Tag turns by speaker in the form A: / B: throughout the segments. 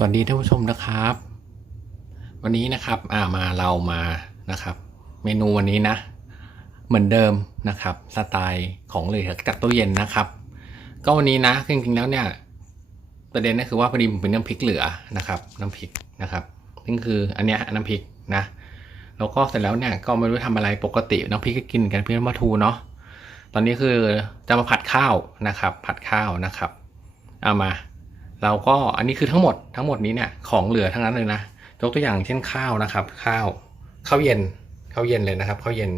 A: สวัสดีท่านผู้ชมนะครับ วันนี้นะครับอ่ามาเรามานะครับ เมนูวันนี้นะ เหมือนเดิมนะครับสไตล์ของเหลือจากตู้เย็นนะครับ ก็วันนี้นะจริงๆแล้วเนี่ยประเด็นก็คือว่าพอดีผมเป็นน้ำพริกเหลือนะครับ น้ำพริกนะครับซึ่งคืออันเนี้ยน้ำพริกนะแล้วก็เสร็จแล้วเนี่ยก็ไม่รู้ทำอะไรปกติน้ำพริกก็กินกันเพื่อนมาทูเนาะตอนนี้คือจะมาผัดข้าวนะครับ ผัดข้าวนะครับเอามา เราก็อันนี้คือทั้งหมดทั้งหมดนี้เนี่ยของเหลือทั้งนั้นเลยนะยกตัวอย่างเช่นข้าวนะครับ ข้าวข้าวเย็นข้าวเย็นเลยนะครับข้าวเย็น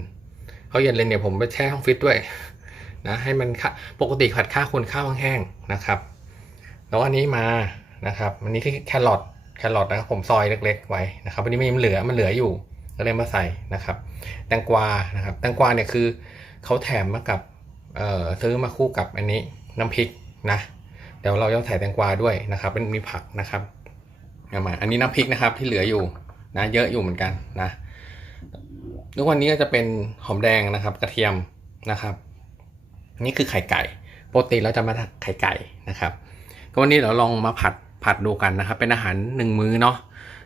A: ข้าวเย็นเลยเนี่ยผมไปแช่ห้องฟิตด้วยนะให้มันปกติผัดข้าวคนข้าวแห้งนะครับ แล้วอันนี้มานะครับอันนี้คือแครอทแครอทนะครับผมซอยเล็ก ๆ ไว้นะครับอันนี้มันเหลือมันเหลืออยู่ก็เลยมาใส่นะครับ แตงกวานะครับแตงกวาเนี่ยคือเขาแถมมากับเอ่อซื้อมาคู่กับอันนี้น้ำพริกนะ เดี๋ยวเราต้องใส่แตงกวาด้วยนะครับเป็นมีผักนะครับเอามาอันนี้น้ำพริกนะครับที่เหลืออยู่นะเยอะอยู่เหมือนกันนะทุกวันนี้ก็จะเป็นหอมแดงนะครับ กระเทียมนะครับ นี่คือไข่ไก่ปกติเราจะมาทำไข่ไก่นะครับ ก็วันนี้เราลองมาผัดผัดดูกันนะครับ เป็นอาหารหนึ่งมื้อเนาะ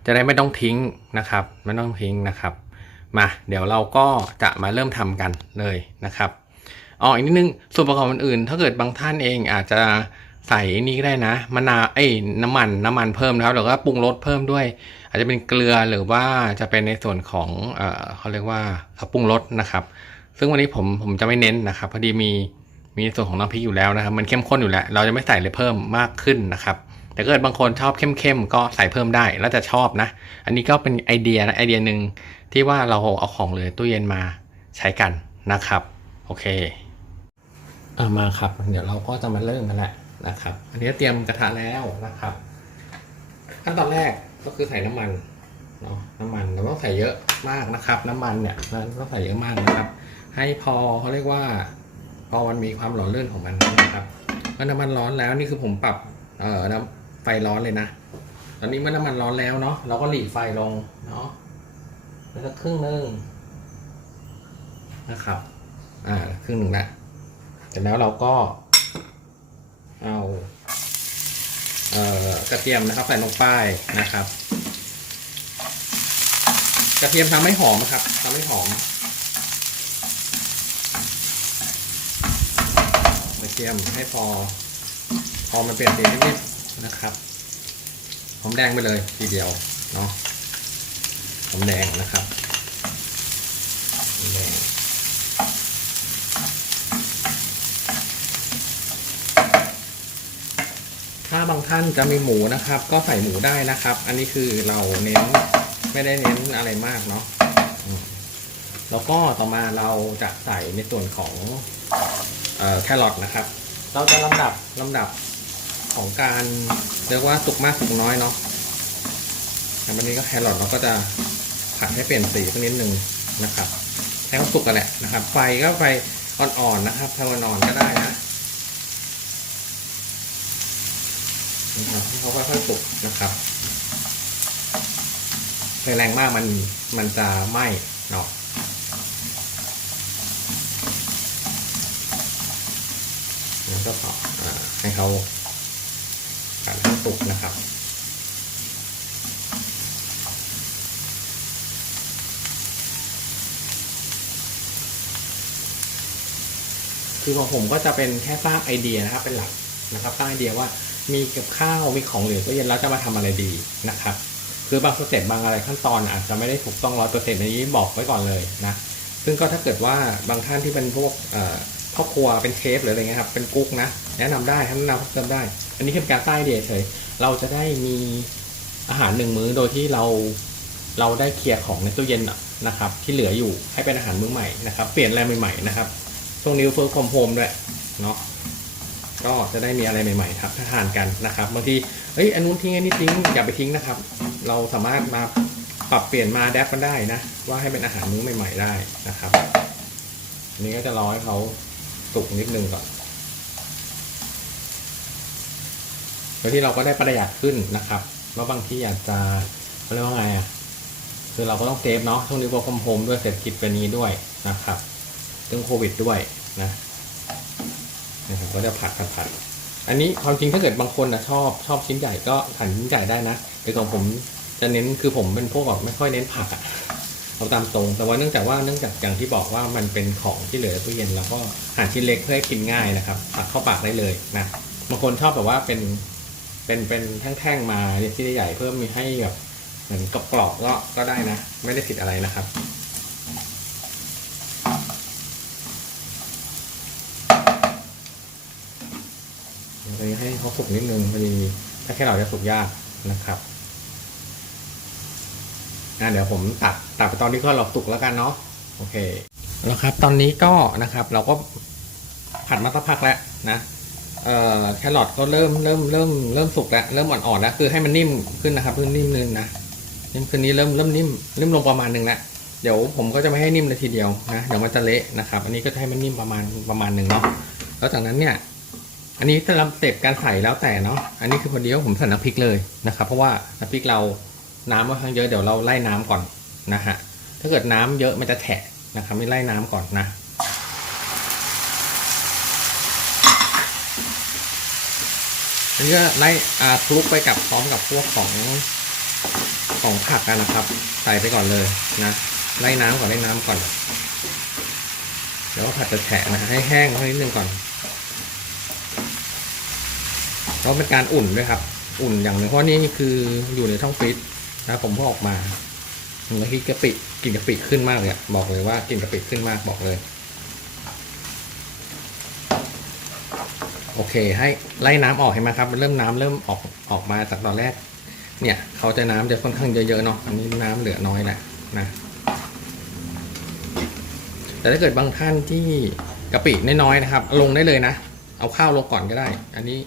A: จะได้ไม่ต้องทิ้งนะครับ ไม่ต้องทิ้งนะครับ มาเดี๋ยวเราก็จะมาเริ่มทำกันเลยนะครับอ๋ออีกนิดนึงส่วนประกอบอื่นๆถ้าเกิดบางท่านเองอาจจะ ใส่นี่ก็ได้นะมะนาวเอ้น้ำมันน้ำมันเพิ่มนะครับหรือว่าปรุงรสเพิ่มด้วย อาจจะเป็นเกลือหรือว่าจะเป็นในส่วนของเอ่อเขาเรียกว่าปรุงรสนะครับ ซึ่งวันนี้ผมผมจะไม่เน้นนะครับพอดีมีมีส่วนของน้ำพริกอยู่แล้วนะครับ มันเข้มข้นอยู่แล้ว เราจะไม่ใส่เลยเพิ่มมากขึ้นนะครับแต่เกิดบางคนชอบเข้มๆก็ใส่เพิ่มได้แล้วจะชอบนะ อันนี้ก็เป็นไอเดียนะไอเดียหนึ่งที่ว่าเราเอาของเหลือตู้เย็นมาใช้กันนะครับ โอเคเอามาครับ เดี๋ยวเราก็จะมาเริ่มกันแหละ นะครับ อันนี้เตรียมกระทะแล้วนะครับ ขั้นตอนแรกก็คือใส่น้ำมันเนาะน้ำมันเราต้องใส่เยอะมากนะครับ น้ำมันเนี่ยเราต้องใส่เยอะมากนะครับ ให้พอเขาเรียกว่า พอมันมีความหล่อลื่อนของมันนะครับเมื่อน้ำมันร้อนแล้วนี่คือผมปรับเอ่อน้ำไฟร้อนเลยนะตอนนี้เมื่อน้ำมันร้อนแล้วเนาะเราก็หลีไฟลงเนาะแล้วก็ครึ่งหนึ่งนะครับ อ่าครึ่งหนึ่งละเสร็จแล้วเราก็ เอาเอ่อกระเทียมนะครับใส่ลงไปนะครับ กระเทียมทำให้หอมครับทำให้หอมกระเทียมให้พอ พอมันเปลี่ยนสีนิดๆนะครับหอมแดงไปเลยทีเดียวเนาะหอมแดงนะครับหอมแดง ถ้าบางท่านจะมีหมูนะครับ ก็ใส่หมูได้นะครับ อันนี้คือเราเน้นไม่ได้เน้นอะไรมากเนาะแล้วก็ต่อมาเราจะใส่ในส่วนของออแครอทนะครับ เราจะลำดับลำดับของการเรียกว่าสุกมากสุกน้อยเนาะอย่างวันนี้ก็แครอทเราก็จะผัดให้เปลี่ยนสีสักนิดนึงนะครับให้เขาสุกกันแหละนะครับ ไฟก็ไฟอ่อนๆนะครับทำอ่อนๆก็ได้นะ นะครับให้เขาค่อยๆสุกนะครับแรงมากมันมันจะไหม้เนาะแล้วก็ต่ออให้เขาผัดให้สุกนะครับคือของผมก็จะเป็นแค่สร้างไอเดียนะครับเป็นหลักนะครับสร้างไอเดียว่า มีกับข้าวมีของเหลือก็เย็นแล้วจะมาทำอะไรดีนะครับคือบางสเต็ปบางอะไรขั้นตอนอาจจะไม่ได้ถูกต้องร้อยเปอร์เซ็นต์ในนี้บอกไว้ก่อนเลยนะซึ่งก็ถ้าเกิดว่าบางท่านที่เป็นพวกครอบครัวเป็นเชฟหรืออะไรเงี้ยครับเป็นกุ๊กนะแนะนำได้ท่านแนะนำเพิ่มเติมได้ อันนี้คือการสร้เดียเฉยเราจะได้มีอาหารหนึ่งมื้อโดยที่เราเราได้เคลียร์ของในตู้เย็นนะครับ ที่เหลืออยู่ให้เป็นอาหารมื้อใหม่นะครับ เปลี่ยนอะไรใหม่ๆนะครับช่วงนี้เฟิร์คอมโฮมด้วยเนาะ ก็จะได้มีอะไรใหม่ๆครับถ้าทานกันนะครับบางทีเอ้ยอันนู้นทิ้งอันนี้ทิ้งอย่าไปทิ้งนะครับ เราสามารถมาปรับเปลี่ยนมาแดปกันได้นะ ว่าให้เป็นอาหารมื้อใหม่ ๆ ได้นะครับอันนี้ก็จะรอให้เขาสุกนิดนึงก่อนโดยที่เราก็ได้ประหยัดขึ้นนะครับแล้วบางที่อยากจะเขาเรียกว่าไงอะคือเราก็ต้องเซฟเนาะช่วงนี้วอร์คอมโฮมด้วยเศรษฐกิจเป็นนี้ด้วยนะครับเรื่องโควิดด้วยนะ นะครับก็จะผัดผัดผัดอันนี้ความจริงถ้าเกิดบางคนนะชอบชอบชิ้นใหญ่ก็หั่นชิ้นใหญ่ได้นะแต่ของผมจะเน้นคือผมเป็นพวกแบบไม่ค่อยเน้นผักอะเอาตามตรง แต่ว่าเนื่องจากว่าเนื่องจากอย่างที่บอกว่ามันเป็นของที่เหลือตู้เย็นแล้วก็หั่นชิ้นเล็กเพื่อให้กินง่ายนะครับตักเข้าปากได้เลยนะบางคนชอบแบบว่าเป็นเป็นเป็นแท่งๆมาที่ใหญ่เพื่อมีให้แบบเหมือนกรอบๆก็ก็ได้นะ ไม่ได้ผิดอะไรนะครับ เดี๋ยวไป ให้เขาสุกนิดนึงพอดีถ้าแค่เราจะสุกยากนะครับอะเดี๋ยวผมตัดตัดไปตอนที่ก็เราสุกแล้วกันเนาะโอเคแล้วครับ ตอนนี้ก็นะครับ เราก็ผัดมาสักพักแล้วนะเอ่อแครอทก็เริ่มเริ่มเริ่มเริ่มสุกแล้วเริ่มอ่อนๆแล้วคือให้มันนิ่มขึ้นนะครับเพิ่มนิ่มนึงนะนิ่มคืนนี้เริ่มเริ่มนิ่มนิ่มลงประมาณนึงแล้วเดี๋ยวผมก็จะไม่ให้นิ่มเลยทีเดียวนะเดี๋ยวมันจะเละนะครับ อันนี้ก็ให้มันนิ่มประมาณประมาณหนึ่งเนาะแล้วจากนั้นเนี่ย อันนี้แต่ละเต็ปการใส่แล้วแต่เนาะ อันนี้คือพอดีว่าผมใส่น้ำพริกเลยนะครับ เพราะว่าน้ำพริกเราน้ำค่อนข้างเยอะเดี๋ยวเราไล่น้ำก่อนนะฮะ ถ้าเกิดน้ำเยอะมันจะแฉะนะครับไม่ไล่น้ำก่อนนะอันนี้ก็ไล่อาคลุกไปกับพร้อมกับพวกของของผักกันนะครับ ใส่ไปก่อนเลยนะไล่น้ำก่อนไล่น้ำก่อน เดี๋ยวผัดจะแฉะนะฮะให้แห้งนิดนึงก่อน เพราะเป็นการอุ่นด้วยครับ อุ่นอย่างหนึ่งเพราะนี่คืออยู่ในช่องฟรีซนะผมพอออกมาเมื่อกี้กะปิกลินกะปิขึ้นมากเลยบอกเลยว่ากลินกะปิขึ้นมากบอกเลย โอเค ให้ไล่น้ำออกเห็นไหมครับเริ่มน้ำเริ่มออกออกมาจากตอนแรก เนี่ยเขาจะน้ำจะค่อนข้างเยอะๆเนาะอันนี้น้ำเหลือน้อยแหละนะแต่ถ้าเกิดบางท่านที่กะปิน้อยๆนะครับ ลงได้เลยนะ เอาข้าวลงก่อนก็ได้ อันนี้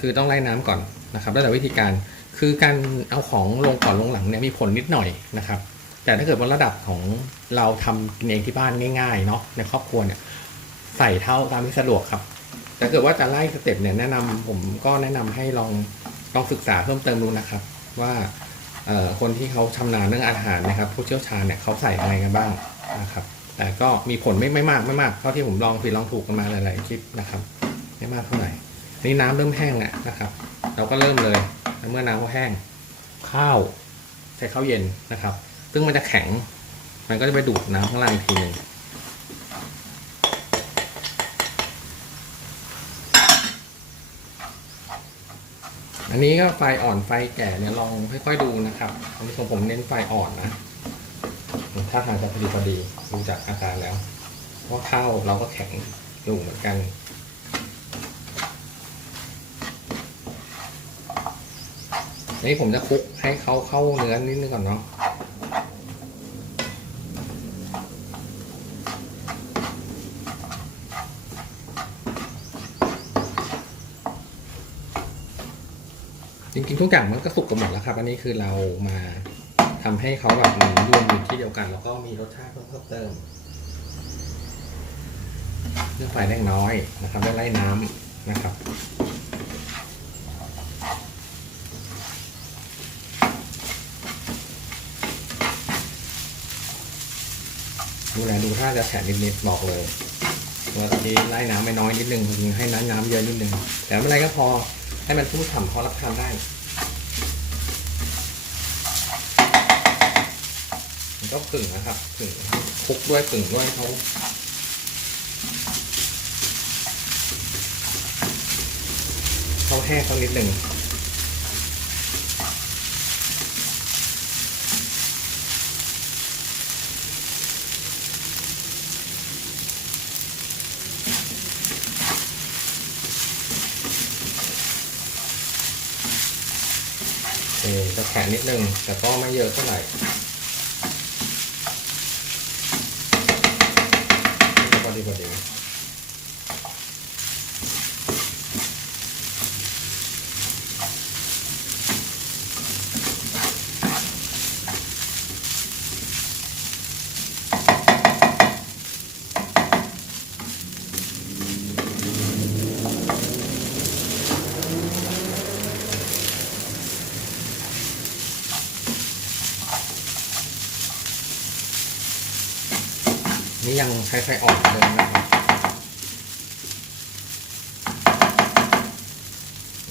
A: คือต้องไล่น้ำก่อนนะครับแล้วแต่วิธีการคือการเอาของลงก่อนลงหลังเนี่ยมีผลนิดหน่อยนะครับ แต่ถ้าเกิดว่าระดับของเราทำกินเองที่บ้านง่ายๆเนาะในครอบครัวเนี่ยใส่เท่าตามที่สะดวกครับแต่ถ้าเกิดว่าจะไล่สเต็ปเนี่ยแนะนำผมก็แนะนำให้ลองลองศึกษาเพิ่มเติมดูนะครับ ว่าคนที่เขาชำนาญเรื่องอาหารนะครับ ผู้เชี่ยวชาญเนี่ยเขาใส่อะไรกันบ้างนะครับ แต่ก็มีผลไม่ไม่มากไม่มากเท่าที่ผมลองผิดลองถูกกันมาหลายๆคลิปนะครับ ไม่มากเท่าไหร่ นี้น้ำเริ่มแห้งแล้วนะครับ เราก็เริ่มเลยเมื่อน้ำเขาแห้งข้าวใช้ข้าวเย็นนะครับ ซึ่งมันจะแข็ง มันก็จะไปดูดน้ำข้างล่างอีกทีหนึ่งอันนี้ก็ไฟอ่อนไฟแก่เนี่ยลองค่อยๆดูนะครับอันนี้ของผมเน้นไฟอ่อนนะถ้าทางจะพอดีพอดีดูจากอาการแล้ว เพราะข้าวเราก็แข็งอยู่เหมือนกัน นี่ผมจะคลุกให้เขาเข้าเนื้อนิดนึงก่อนเนาะจริงๆทุกอย่างมันก็สุกกันหมดแล้วครับ อันนี้คือเรามาทำให้เขาแบบเหมือนรวมอยู่ที่เดียวกัน แล้วก็มีรสชาติเพิ่มเติมเรื่องไฟแรงน้อยนะครับได้ไล่น้ำนะครับ ดูแลดูถ้าจะแฉะนิดๆบอกเลยว่าตอนนี้ไล่น้ำไม่น้อยนิดนึงให้น้ำน้ำเยอะนิดนึง แต่ไม่ไรก็พอให้มันชุ่มฉ่ำพอรับทานได้มันก็กึ่งนะครับกึ่งคลุกด้วยกึ่งด้วยเขาเขาแห้งสักนิดหนึ่ง โอเคจะแข็งนิดนึง แต่ก็ไม่เยอะเท่าไหร่พอดีพอดี ยังใช้ไฟอ่อนเหมือนเดิมนะครับ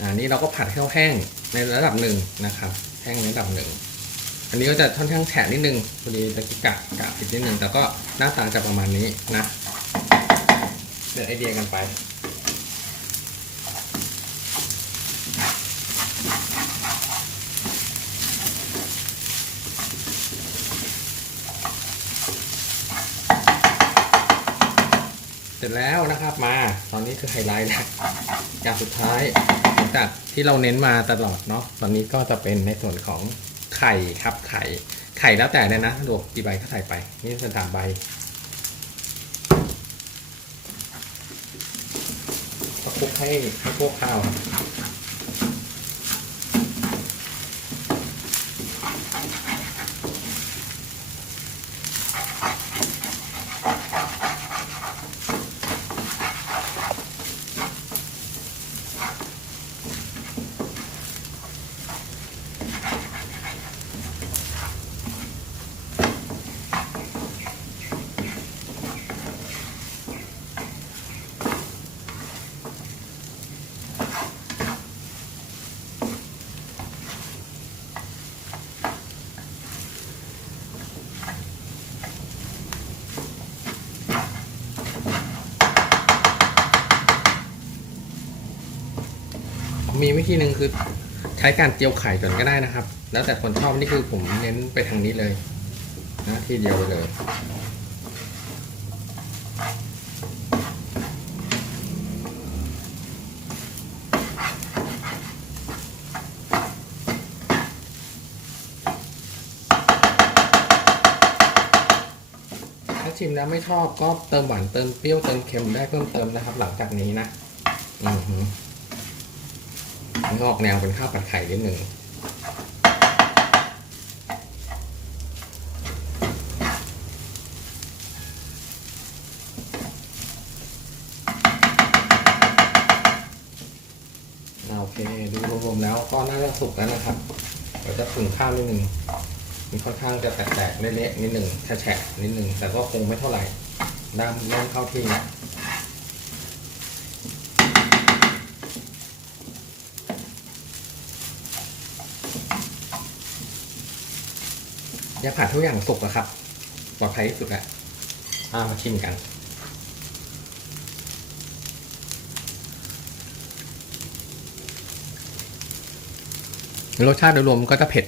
A: อันนี้เราก็ผัดให้แห้งในระดับหนึ่งนะครับ แห้งในระดับหนึ่ง อันนี้ก็จะค่อนข้างแฉะนิดนึงพอดีตะกี้กะกะผิดนิดนึงแต่ก็หน้าตาจะประมาณนี้นะเดี๋ยวไอเดียกันไป ร็จแล้วนะครับมา ตอนนี้คือไฮไลท์แล้วอย่างสุดท้ายจากที่เราเน้นมาตลอดเนาะตอนนี้ก็จะเป็นในส่วนของไข่ครับไข่ไข่แล้วแต่เลยนะรวมกี่ใบก็ใส่ไป นี่เป็นสามใบคลุกให้ให้พวกข้าว ธีหนึ่งคือใช้การเจียวไข่ก่อนก็ได้นะครับ แล้วแต่คนชอบนี่คือผมเน้นไปทางนี้เลยนะที่เดียวเลยถ้าชิมแล้วไม่ชอบก็เติมหวานเติมเปรี้ยวเติมเค็มได้เพิ่มเติมนะครับ หลังจากนี้นะ อือหือ มันออกแนวเป็นข้าวผัดไข่นิดหนึ่งโอเค ดูรวมๆแล้วก็น่าจะสุกแล้วนะครับเดี๋ยวจะปรุงข้าวนิดหนึ่งมันค่อนข้างจะแตกๆเละๆนิดหนึ่งแฉะๆนิดหนึ่งแต่ก็คงไม่เท่าไหร่ด้ามเริ่มเข้าที่แล้ว ยากผัดทุกอย่างสุกอะครับปลอดภัยที่สุดอะอ่ามาชิมกัน รสชาติโดยรวมก็จะเผ็ด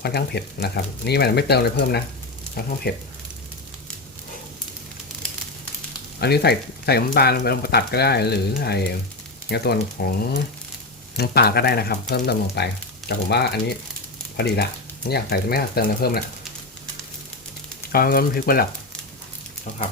A: ค่อนข้างเผ็ดนะครับ นี่มันไม่เติมอะไรเพิ่มนะค่อนข้างเผ็ด อันนี้ใส่ใส่น้ำตาลลงไปตัดก็ได้ หรือใส่ในส่วนของน้ำปลาก็ได้นะครับ เพิ่มเติมลงไป แต่ผมว่าอันนี้พอดีละ ไม่อยากใส่ไม่อยากเติมอะไรเพิ่มนะเอาน้ำพริกไปหล้วนะครับ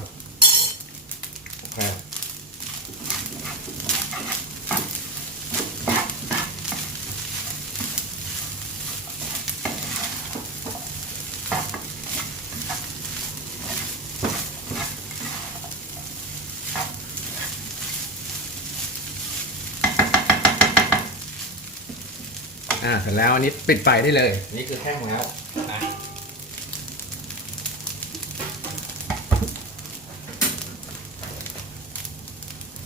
A: เสร็จแล้วอันนี้ปิดไฟได้เลย นี่คือแห้งแล้วอะ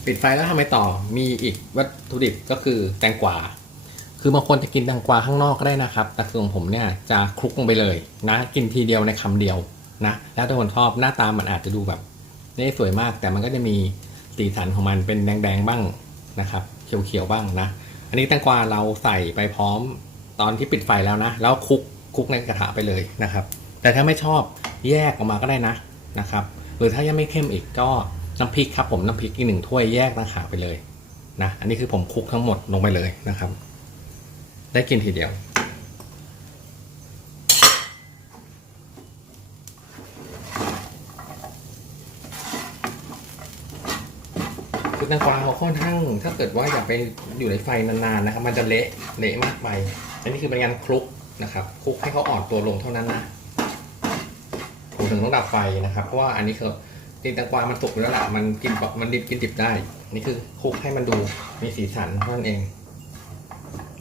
A: ปิดไฟแล้วทำไมต่อ มีอีกวัตถุดิบก็คือแตงกวา คือบางคนจะกินแตงกวาข้างนอกก็ได้นะครับ แต่คือของผมเนี่ยจะคลุกลงไปเลยนะ กินทีเดียวในคำเดียวนะ แล้วถ้าคนชอบหน้าตามันอาจจะดูแบบไม่ได้สวยมาก แต่มันก็จะมีสีสันของมันเป็นแดงๆบ้างนะครับ เขียวๆบ้างนะ อันนี้แตงกวาเราใส่ไปพร้อมตอนที่ปิดไฟแล้วนะ แล้วคลุกคลุกในกระทะไปเลยนะครับ แต่ถ้าไม่ชอบแยกออกมาก็ได้นะนะครับ หรือถ้ายังไม่เข้มอีกก็น้ำพริกครับผมน้ำพริกอีกหนึ่งถ้วยแยกต่างหากไปเลยนะ อันนี้คือผมคลุกทั้งหมดลงไปเลยนะครับ ได้กินทีเดียว คือแตงกวาเขาค่อนข้างถ้าเกิดว่าอยากไปอยู่ในไฟนานๆนะครับ มันจะเละเละมากไป อันนี้คือเป็นการคลุกนะครับคลุกให้เขาอ่อนตัวลงเท่านั้นนะผมถึงต้องดับไฟนะครับ เพราะว่าอันนี้คือจริงแตงกวามันสุกแล้วล่ะมันกินมันดิบกินดิบได้ นี่คือคลุกให้มันดูมีสีสันเท่านั้นเอง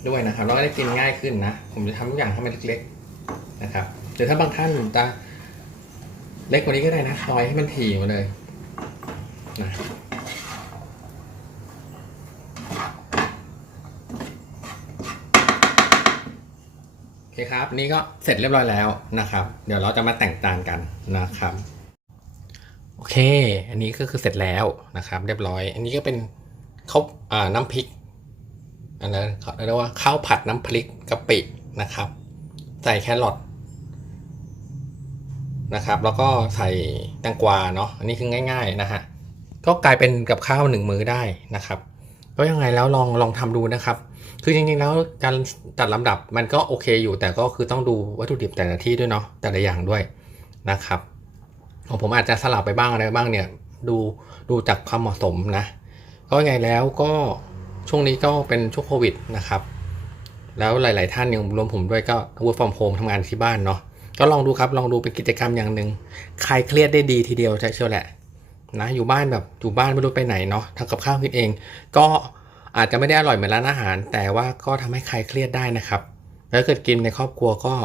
A: ด้วยนะครับแล้วก็ได้กินง่ายขึ้นนะ ผมจะทำทุกอย่างให้มันเล็กๆนะครับหรือถ้าบางท่านจะเล็กกว่านี้ก็ได้นะซอยให้มันถี่มาเลยนะ เคครับ นี่ก็เสร็จเรียบร้อยแล้วนะครับ เดี๋ยวเราจะมาแต่งจานกันนะครับ โอเค อันนี้ก็คือเสร็จแล้วนะครับ เรียบร้อย อันนี้ก็เป็นข้าวอ่าน้ำพริก อันนั้นเขาเรียกว่าข้าวผัดน้ำพริกกะปินะครับ ใส่แครอทนะครับ แล้วก็ใส่แตงกวาเนาะ อันนี้คือง่าย ๆนะฮะ ก็กลายเป็นกับข้าวหนึ่งมื้อได้นะครับ ก็ยังไงแล้วลองลองทำดูนะครับ คือจริงๆแล้วการจัดลำดับมันก็โอเคอยู่ แต่ก็คือต้องดูวัตถุดิบแต่ละที่ด้วยเนาะแต่ละอย่างด้วยนะครับของผมอาจจะสลับไปบ้างอะไรบ้างเนี่ยดูดูจากความเหมาะสมนะ ก็ไงแล้วก็ช่วงนี้ก็เป็นช่วงโควิดนะครับ แล้วหลาย ๆ ท่านยังรวมผมด้วยก็ work from home ทำงานที่บ้านเนาะก็ลองดูครับลองดูเป็นกิจกรรมอย่างหนึ่งคลายเครียดได้ดีทีเดียวใช่เชียวแหละนะอยู่บ้านแบบอยู่บ้านไม่รู้ไปไหนเนาะทำกับข้าวกินเอง ก็ อาจจะไม่ได้อร่อยเหมือนร้านอาหาร แต่ว่าก็ทำให้ใครเครียดได้นะครับ แล้วเกิดกินในครอบครัวก็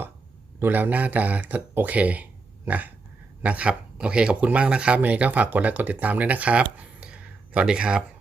A: ดูแล้วน่าจะโอเคนะนะครับ โอเคขอบคุณมากนะครับเมย์ก็ฝากกดไลค์กดติดตามด้วยนะครับ สวัสดีครับ